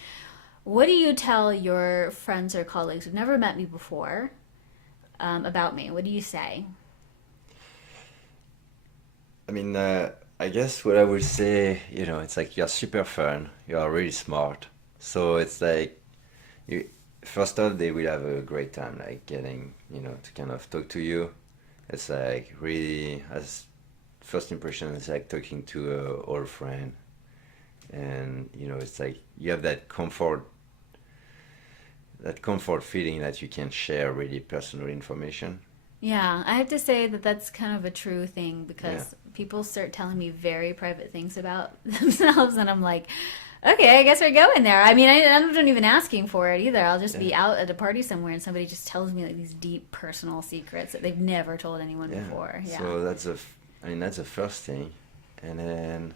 What do you tell your friends or colleagues who've never met me before about me? What do you say? I mean, I guess what I would say, it's like you're super fun, you are really smart. So it's like, first off, they will have a great time, like getting, to kind of talk to you. It's like really, as first impression, it's like talking to an old friend. And, it's like you have that comfort feeling that you can share really personal information. Yeah, I have to say that that's kind of a true thing, because people start telling me very private things about themselves, and I'm like, okay, I guess we're going there. I mean, I'm not even asking for it either. I'll just be out at a party somewhere and somebody just tells me like these deep personal secrets that they've never told anyone before. Yeah. So that's the first thing. And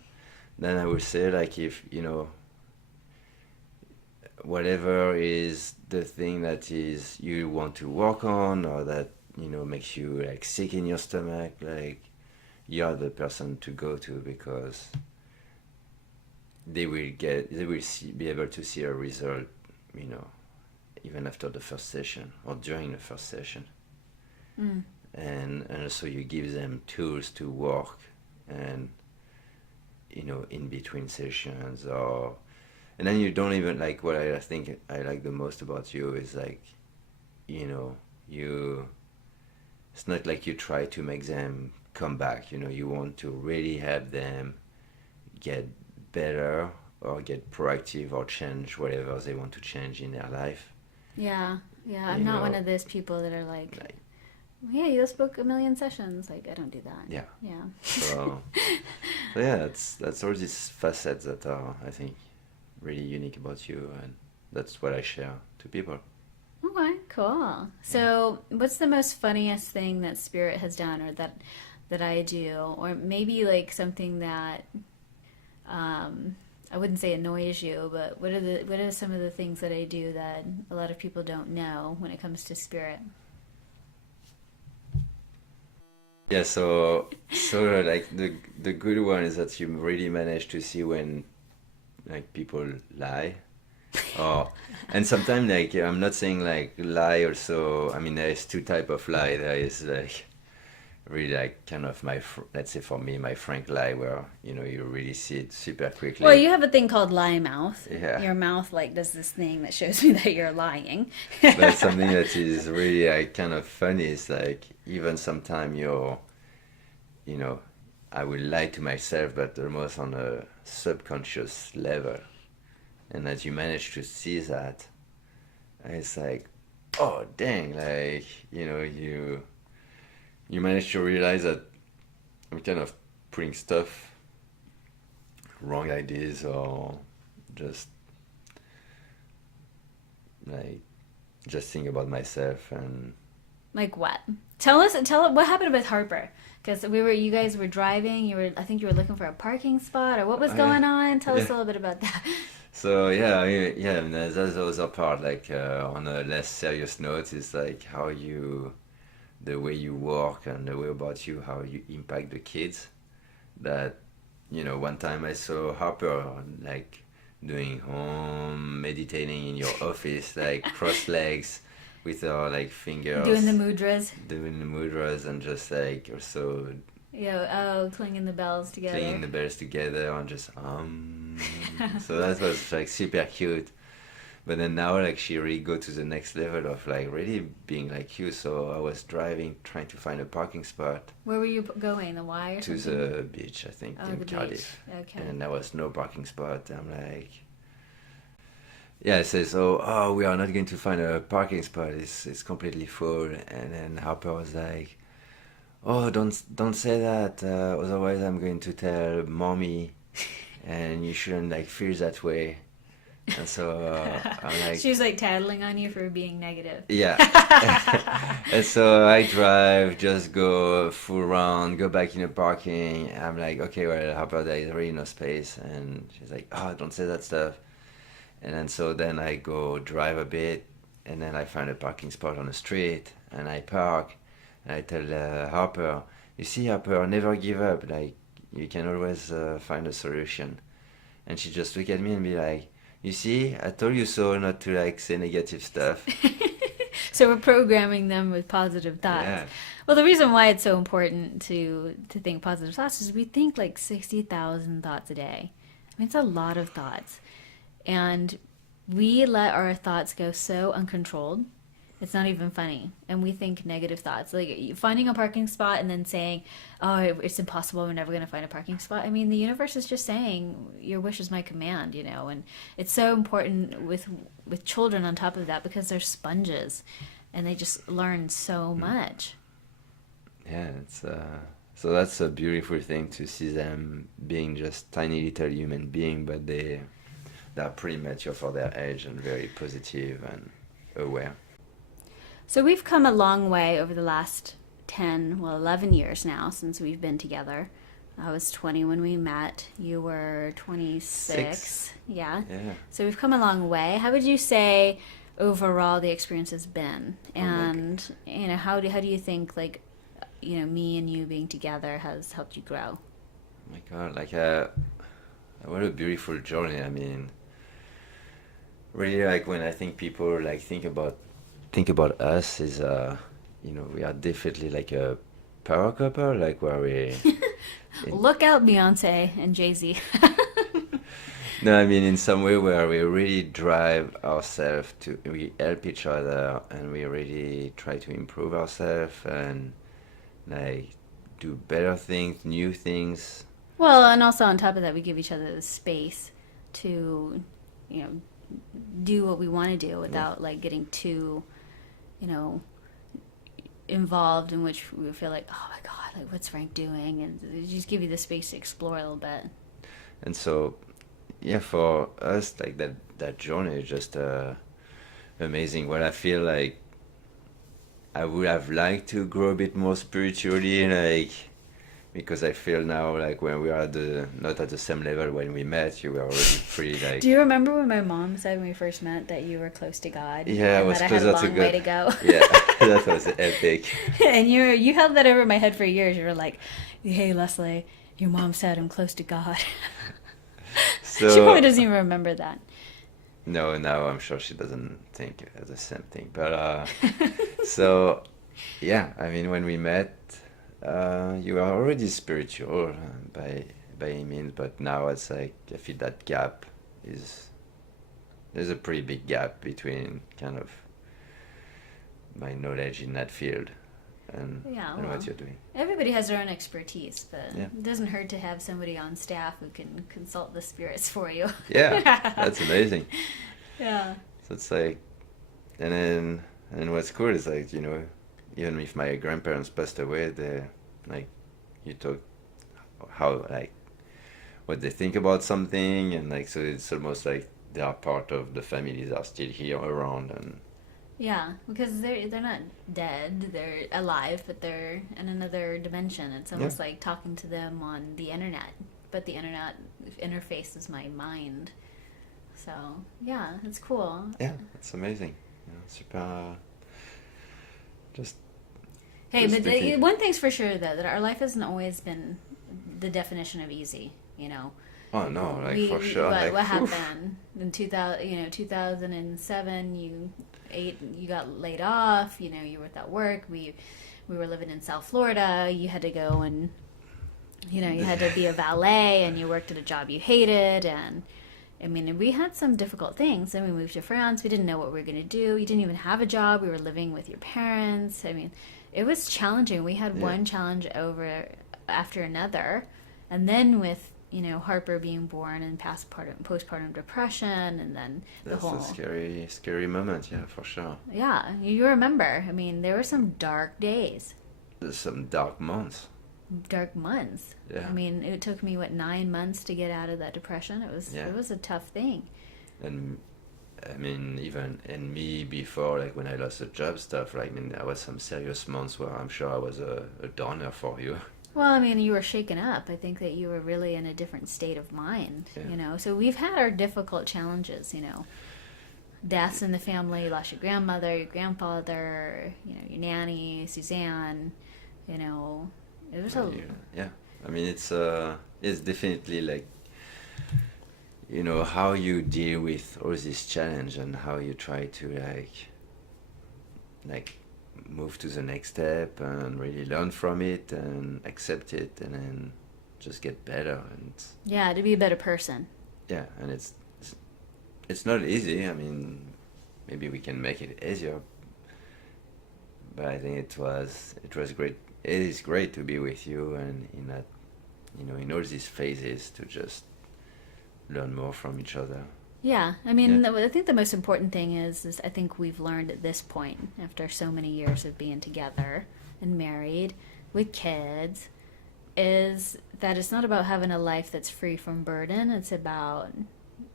then I would say, like, if, whatever is the thing that is you want to work on, or that, makes you like sick in your stomach, like, you're the person to go to, because they will be able to see a result, even after the first session or during the first session. And also you give them tools to work, and in between sessions, and then you don't even, like, what I think I like the most about you is like, it's not like you try to make them come back, you want to really help them get better or get proactive or change whatever they want to change in their life. Yeah, I'm not one of those people that are like, yeah, you just book 1 million sessions. Like, I don't do that. Yeah. So yeah, that's all these facets that are, I think, really unique about you, and that's what I share to people. Okay, cool. So, what's the most funniest thing that Spirit has done, or that I do, or maybe like something that I wouldn't say annoys you, but what are some of the things that I do that a lot of people don't know when it comes to Spirit? Yeah, so like the good one is that you really manage to see when like people lie. Oh, and sometimes like I'm not saying like lie also. I mean, there is two type of lie. There is like really like kind of let's say for me my frank lie where you really see it super quickly. Well, you have a thing called lie mouth. Yeah. Your mouth like does this thing that shows me that you're lying. But something that is really like kind of funny is like even sometimes I will lie to myself, but almost on a subconscious level. And as you manage to see that, it's like, oh dang, like you manage to realize that I'm kind of putting stuff, wrong ideas, or just think about myself. And Like what? Tell what happened with Harper, because you guys were driving. I think you were looking for a parking spot, or what was going on? Tell us a little bit about that. So yeah, and that's the other part. Like on a less serious note, is like the way you work and the way about you, how you impact the kids. That one time I saw Harper like doing home meditating in your office, like cross legs with her like fingers, Doing the mudras, and just like also clinging the bells together. And just so that was like super cute. But then now like she really go to the next level of like really being like you. So I was driving trying to find a parking spot. Where were you going? The Y or to something? the beach, I think, in the Cardiff. beach. Okay. And there was no parking spot. I'm like, yeah, it says, oh, we are not going to find a parking spot. It's completely full. And then Harper was like, oh, don't say that. Otherwise, I'm going to tell mommy, and you shouldn't like feel that way. And so I'm like, she was like tattling on you for being negative. yeah. And so I drive, just go full round, go back in the parking. I'm like, okay, well, Harper, there is really no space. And she's like, oh, don't say that stuff. And then I go drive a bit, and then I find a parking spot on the street, and I park, and I tell Harper, you see, Harper, never give up. Like, you can always find a solution. And she just look at me and be like, you see, I told you so, not to like say negative stuff. So we're programming them with positive thoughts. Yeah. Well, the reason why it's so important to think positive thoughts is we think like 60,000 thoughts a day. I mean, it's a lot of thoughts. And we let our thoughts go so uncontrolled. It's not even funny. And we think negative thoughts. Like finding a parking spot and then saying, oh, it's impossible. We're never going to find a parking spot. I mean, the universe is just saying, your wish is my command, And it's so important with children on top of that, because they're sponges and they just learn so much. Yeah, it's so that's a beautiful thing to see them being just tiny little human being, but they're pretty mature for their age and very positive and aware. So we've come a long way over the last 11 years now since we've been together. I was 20 when we met. You were 26. Yeah. So we've come a long way. How would you say overall the experience has been? And, how do you think, like, me and you being together has helped you grow? Oh my God, like, what a beautiful journey. I mean, really, like, when I think people, like, think about us is we are definitely like a power couple, like where we look out, Beyonce and Jay-Z. No, I mean in some way where we really drive ourselves we help each other, and we really try to improve ourselves and like do better things, new things. Well, and also on top of that, we give each other the space to do what we want to do without like getting too involved, in which we feel like, oh my God, like what's Frank doing? And just give you the space to explore a little bit. And so, yeah, for us, like that journey is just amazing. What I feel like I would have liked to grow a bit more spiritually, like, because I feel now like when we are not at the same level when we met, you were already pretty like. Do you remember when my mom said when we first met that you were close to God? Yeah, I and was that I had a closer to long way God. to go. Yeah, that was epic. And you held that over my head for years. You were like, "Hey, Leslie, your mom said I'm close to God." So She probably doesn't even remember that. no, now I'm sure she doesn't think the same thing. But so yeah, I mean, when we met, you were already spiritual by any means, but now it's like I feel that gap there's a pretty big gap between kind of my knowledge in that field and what you're doing. Everybody has their own expertise, but Yeah. it doesn't hurt to have somebody on staff who can consult the spirits for you. Yeah, that's amazing. Yeah. So it's like, and what's cool is like, you know, even if my grandparents passed away, they like, you talk how like what they think about something, and like, so it's almost like they are part of the family, they are still here around. And Yeah, because they're not dead, they're alive, but they're in another dimension. It's almost like talking to them on the internet, but the internet interfaces my mind. So yeah, it's cool. yeah, it's amazing. You know, super. Just Hey, just but thinking- one thing's for sure though, that our life hasn't always been the definition of easy. You know. oh no, like for sure. What like, happened in 2007? You got laid off. You know, you were without work. We were living in South Florida. You had to go and, you know, you had to be a valet, and you worked at a job you hated. And I mean, we had some difficult things. Then we moved to France. We didn't know what we were going to do. You didn't even have a job. We were living with your parents. I mean, it was challenging. We had one challenge after another, and then with, you know, Harper being born and postpartum depression, and then that's a scary moment. Yeah, for sure. Yeah, you remember. I mean, there were some dark days, There's some dark months. dark months. Yeah. I mean, it took me 9 months to get out of that depression. It was a tough thing. And I mean, even in me before, like when I lost the job stuff, like, I mean, there was some serious months where I'm sure I was a donor for you. Well, I mean, you were shaken up. I think that you were really in a different state of mind, you know. So we've had our difficult challenges, you know. Deaths in the family, you lost your grandmother, your grandfather, you know, your nanny, Suzanne, you know. It was Yeah. I mean, it's definitely like, you know, how you deal with all this challenge and how you try to like move to the next step and really learn from it and accept it and then just get better. And yeah, to be a better person. yeah, and it's not easy. I mean, maybe we can make it easier, but I think it was great. It is great to be with you and in that, you know, in all these phases to just learn more from each other. Yeah, I mean, I think the most important thing is I think we've learned at this point, after so many years of being together and married with kids, is that it's not about having a life that's free from burden. It's about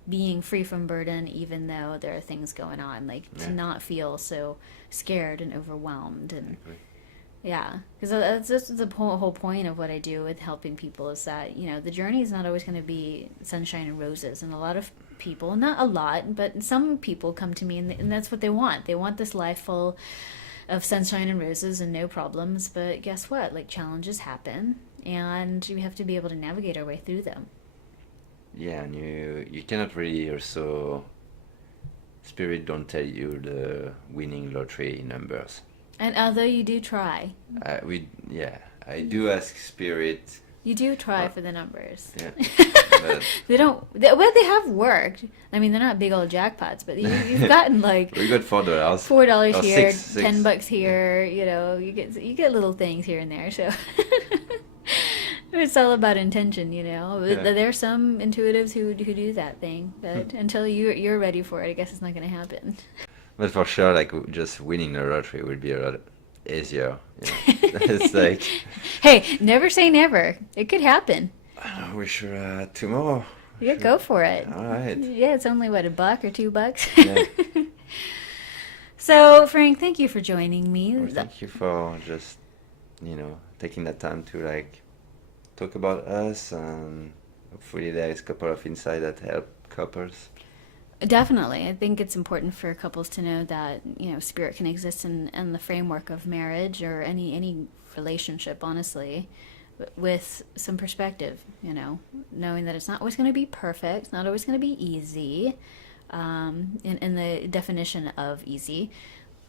being free from burden even though there are things going on, like to not feel so scared and overwhelmed. And yeah, because that's just the whole point of what I do with helping people, is that, you know, the journey is not always going to be sunshine and roses. And a lot of people, not a lot, but some people come to me and that's what they want. They want this life full of sunshine and roses and no problems. But guess what? Like, challenges happen, and we have to be able to navigate our way through them. Yeah, and you cannot really also, Spirit don't tell you the winning lottery numbers. And although you do try, I do ask Spirit. you do try for the numbers. Yeah, but They have worked. I mean, they're not big old jackpots, but you've gotten like we got $4. $4 here, six. $10 here. You know, you get little things here and there. So it's all about intention, you know. Yeah. There are some intuitives who do that thing, but until you're ready for it, I guess it's not going to happen. But for sure, like, just winning the lottery would be a lot easier. You know? It's like, Hey, never say never. It could happen. I don't know, we should tomorrow. Yeah, go for it. All right. Yeah, it's only what, $1 or $2? Yeah. So, Frank, thank you for joining me. Well, thank you for just, taking that time to like talk about us, and hopefully there is a couple of insights that help couples. Definitely. I think it's important for couples to know that, spirit can exist in the framework of marriage or any relationship, honestly, with some perspective, knowing that it's not always going to be perfect, it's not always going to be easy, in the definition of easy,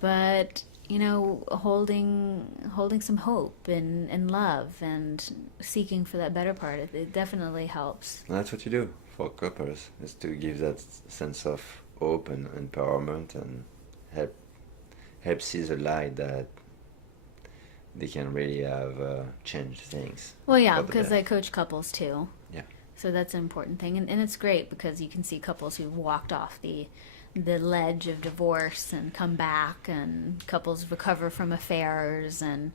but, holding some hope and love and seeking for that better part, it definitely helps. And that's what you do for couples, is to give that sense of hope and empowerment, and help see the light that they can really have change things. Well, yeah, for the because better. I coach couples too. Yeah. So that's an important thing. And it's great because you can see couples who've walked off the ledge of divorce and come back, and couples recover from affairs. And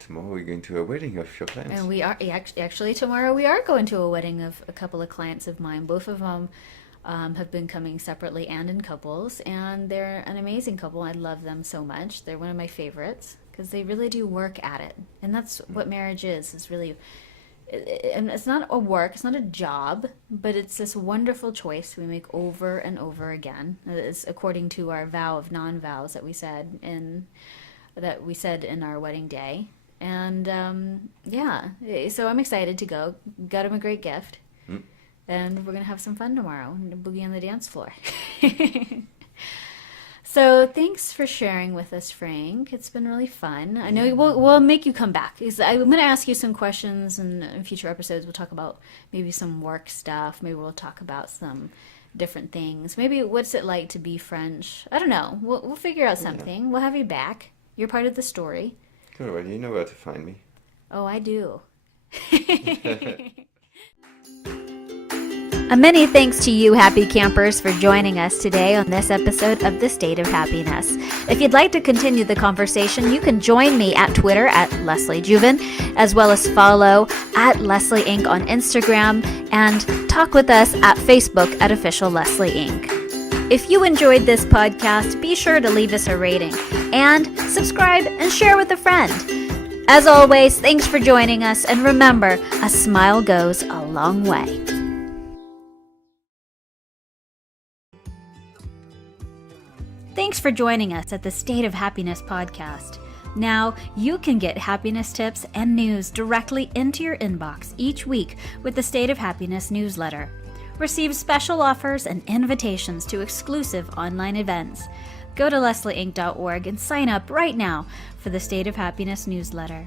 Tomorrow we're going to a wedding of your clients. we are actually tomorrow we are going to a wedding of a couple of clients of mine. Both of them have been coming separately and in couples, and they're an amazing couple. I love them so much. They're one of my favorites because they really do work at it, and that's what marriage is really. And it's not a work, it's not a job, but it's this wonderful choice we make over and over again. It's according to our vow of non-vows that we said in our wedding day. And yeah, so I'm excited to go. Got him a great gift, and we're gonna have some fun tomorrow and boogie on the dance floor. So thanks for sharing with us, Frank. It's been really fun. I know we'll make you come back. I'm going to ask you some questions, and in future episodes we'll talk about maybe some work stuff. Maybe we'll talk about some different things. Maybe what's it like to be French? I don't know. We'll figure out something. Yeah. We'll have you back. You're part of the story. Cool. Well, you know where to find me. Oh, I do. A many thanks to you, happy campers, for joining us today on this episode of The State of Happiness. If you'd like to continue the conversation, you can join me at Twitter at Leslie Juvin, as well as follow at Leslie Inc. on Instagram, and talk with us at Facebook at Official Leslie Inc. If you enjoyed this podcast, be sure to leave us a rating and subscribe and share with a friend. As always, thanks for joining us, and remember, a smile goes a long way. Thanks for joining us at the State of Happiness podcast. Now, you can get happiness tips and news directly into your inbox each week with the State of Happiness newsletter. Receive special offers and invitations to exclusive online events. Go to leslieinc.org and sign up right now for the State of Happiness newsletter.